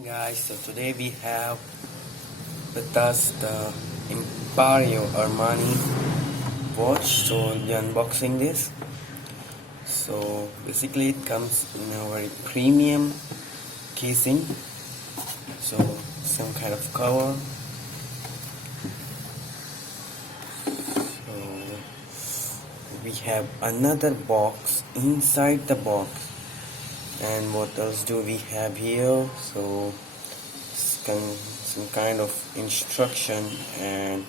Guys, so today we have with us the Emporio Armani watch. So we'll be unboxing this. So basically it comes in a very premium casing. So some kind of cover. So we have another box inside the box. And what else do we have here? So some kind of instruction and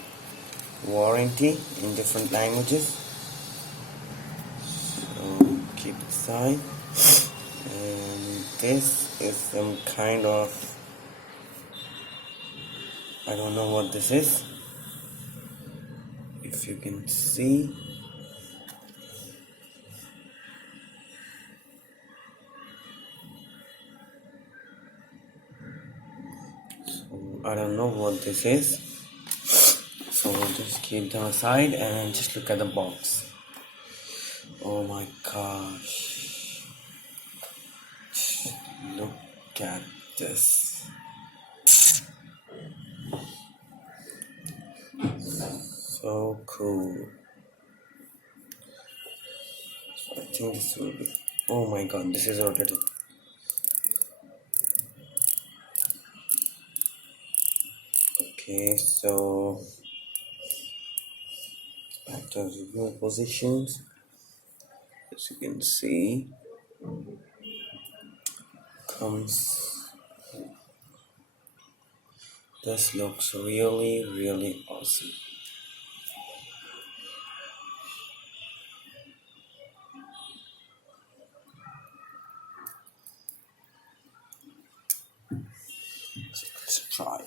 warranty in different languages. So keep it aside. And this is some kind of, I don't know what this is. If you can see. So I don't know what this is. So we'll just keep them aside and just look at the box. Oh my gosh. Look at this. So cool. I think this will be. Oh my god, this is already. Okay, so back to review positions. As you can see, comes. This looks really awesome. So let's try.